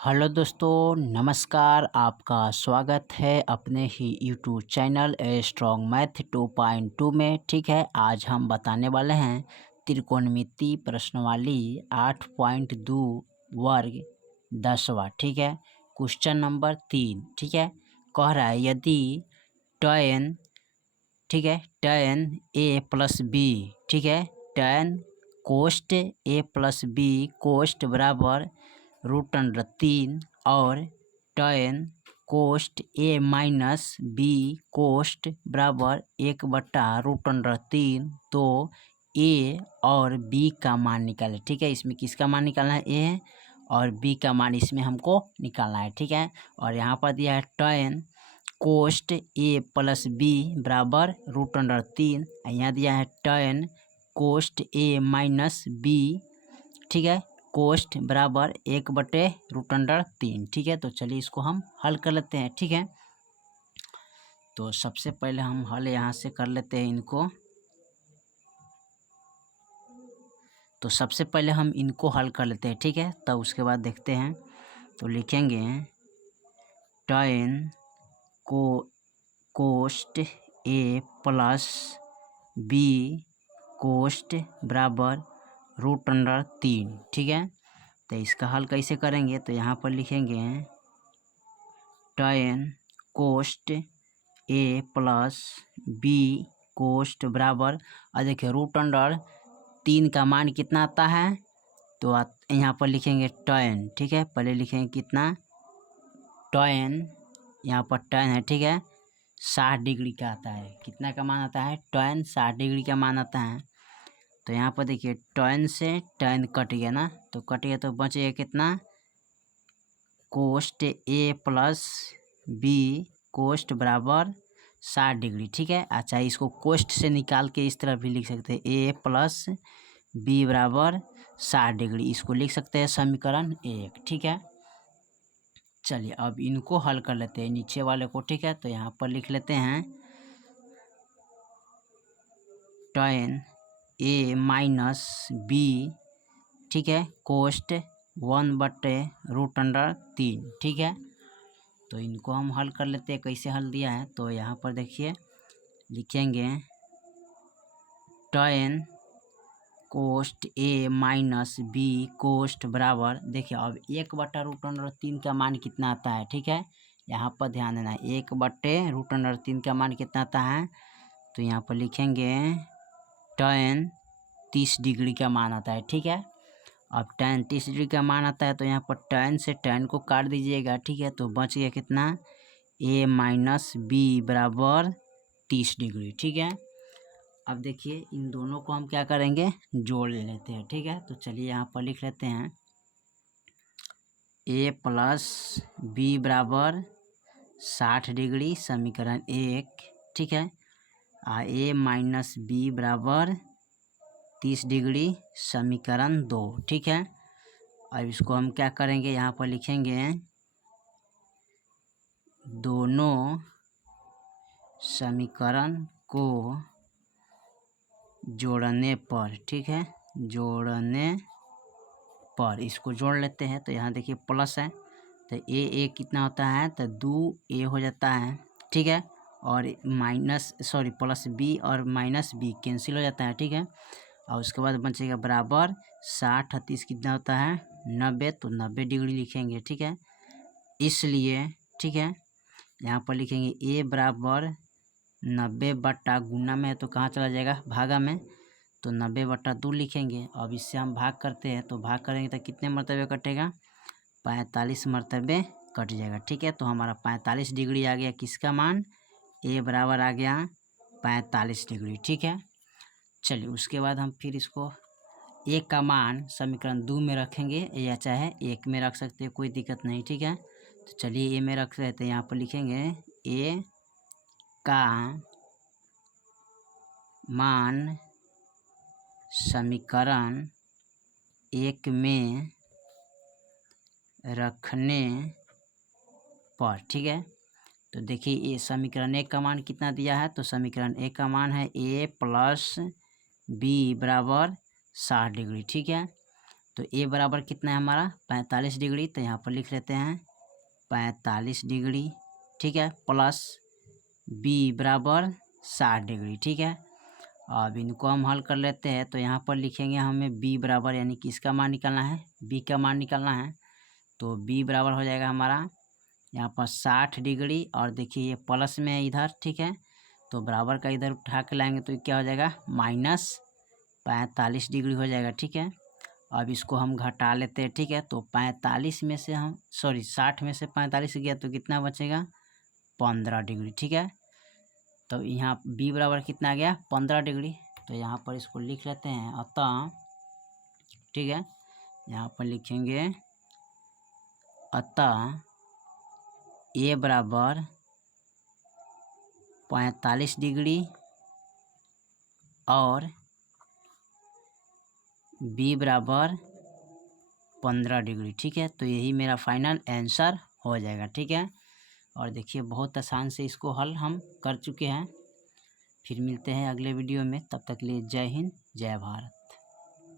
Hello दोस्तों, नमस्कार। आपका स्वागत है अपने ही YouTube channel A strong math 2.2 में। ठीक है, आज हम बताने वाले हैं त्रिकोणमिति प्रश्नावली 8.2 वर्ग 10वां। ठीक है, क्वेश्चन नंबर 3। ठीक है, कह रहा है यदि tan, ठीक है, tan a प्लस बी, ठीक है, tan कोष्ट a प्लस बी कोष्ट बराबर √3 और tan कोष्ट a माइनस बी कोष्ट बराबर 1/√3। तो a और b का मान निकाले। ठीक है, इसमें किसका मान निकालना है? a और b का मान इसमें हमको निकालना है। ठीक है, और यहाँ पर दिया है tan कोष्ट a प्लस बी बराबर √3। यहाँ दिया है tan कोष्ट a माइनस बी, ठीक है, कोष्ट बराबर 1/√3। ठीक है, तो चलिए इसको हम हल कर लेते हैं। ठीक है, तो सबसे पहले हम हल यहाँ से कर लेते हैं इनको। तो सबसे पहले हम इनको हल कर लेते हैं। ठीक है, तब उसके बाद देखते हैं। तो लिखेंगे tan कोष्ट a प्लस बी कोष्ट बराबर √3। ठीक है, तो इसका हल कैसे करेंगे? तो यहाँ पर लिखेंगे tan कोष्ट a प्लस बी कोष्ट बराबर, और देखिए √3 का मान कितना आता है? तो यहाँ पर लिखेंगे tan। ठीक है, पहले लिखेंगे कितना tan, यहाँ पर tan है, ठीक है, 60 डिग्री का आता है। कितना का मान आता है? tan 60 डिग्री का मान आता है। तो यहाँ पर देखिए tan से tan कट गया ना, तो कट गया तो बच गया कितना? कोष्ट a प्लस बी कोष्ट बराबर 60 डिग्री। ठीक है, अच्छा, इसको कोष्ट से निकाल के इस तरह भी लिख सकते हैं, a प्लस बी बराबर 60 डिग्री। इसको लिख सकते हैं समीकरण 1। ठीक है, चलिए अब इनको हल कर लेते हैं, नीचे वाले को। ठीक है, तो यहाँ पर लिख लेते हैं tan a माइनस बी, ठीक है, कोष्ट 1/√3। ठीक है, तो इनको हम हल कर लेते हैं। कैसे हल दिया है? तो यहाँ पर देखिए लिखेंगे tan कोष्ट a माइनस बी कोष्ट बराबर, देखिए अब 1/√3 का मान कितना आता है? ठीक है, यहाँ पर ध्यान देना है, 1/√3 का मान कितना आता है? तो यहाँ पर लिखेंगे tan 30 डिग्री का मान आता है। ठीक है, अब tan 30 डिग्री का मान आता है, तो यहाँ पर tan से tan को काट दीजिएगा। ठीक है, तो बच गया कितना? a माइनस बी बराबर 30 डिग्री। ठीक है, अब देखिए इन दोनों को हम क्या करेंगे? जोड़ लेते हैं। ठीक है, तो चलिए यहाँ पर लिख लेते हैं a प्लस बी बराबर 60 डिग्री, समीकरण 1। ठीक है, a माइनस बी बराबर 30 डिग्री, समीकरण 2। ठीक है, अब इसको हम क्या करेंगे? यहाँ पर लिखेंगे दोनों समीकरण को जोड़ने पर, ठीक है, जोड़ने पर इसको जोड़ लेते हैं। तो यहाँ देखिए प्लस है, तो a कितना होता है? तो 2a हो जाता है। ठीक है, और प्लस b और माइनस b कैंसिल हो जाता है। ठीक है, और उसके बाद बचेगा बराबर 60 30 कितना होता है? 90, तो 90 डिग्री लिखेंगे। ठीक है, इसलिए ठीक है, यहाँ पर लिखेंगे a बराबर 90 गुना में है, तो कहाँ चला जाएगा? भागा में, तो 90/2 लिखेंगे। अब इससे हम भाग करते हैं, तो भाग करेंगे तो कितने मरतबे कटेगा? 45 मरतबे कट जाएगा। ठीक है, तो हमारा 45 डिग्री आ गया। किसका मान? a बराबर आ गया 45 डिग्री। ठीक है, चलिए उसके बाद हम फिर इसको a का मान समीकरण 2 में रखेंगे, या चाहे 1 में रख सकते हैं, कोई दिक्कत नहीं। ठीक है, तो चलिए a में रख लेते हैं। यहाँ पर लिखेंगे a का मान समीकरण 1 में रखने पर, ठीक है, तो देखिए ये समीकरण 1 का मान कितना दिया है? तो समीकरण 1 का मान है a प्लस बी बराबर 60 डिग्री। ठीक है, तो ए बराबर कितना है हमारा 45 डिग्री, तो यहाँ पर लिख लेते हैं 45 डिग्री, ठीक है, प्लस बी बराबर 60 डिग्री, ठीक है। अब इनको हम हल कर लेते हैं, तो यहाँ पर लिखेंगे हमें बी बराबर, यानी कि इसका मान निकालना है, बी का मान निकालना है, तो बी बराबर हो जाएगा हमारा यहाँ पर 60 डिग्री, और देखिए ये प्लस में है इधर, ठीक है, तो बराबर का इधर उठा के लाएंगे तो क्या हो जाएगा -45 डिग्री हो जाएगा, ठीक है। अब इसको हम घटा लेते हैं, ठीक है, तो 45 में से हम 60 में से 45 गया तो कितना बचेगा 15 डिग्री, ठीक है। तो यहाँ बी बराबर कितना आ गया 15 डिग्री, तो यहाँ पर इसको लिख लेते हैं, अतः, ठीक है, यहाँ पर लिखेंगे अतः ए बराबर 45 डिग्री और बी बराबर 15 डिग्री, ठीक है। तो यही मेरा फाइनल आंसर हो जाएगा, ठीक है। और देखिए बहुत आसान से इसको हल हम कर चुके हैं। फिर मिलते हैं अगले वीडियो में, तब तक के लिए जय हिंद जय भारत।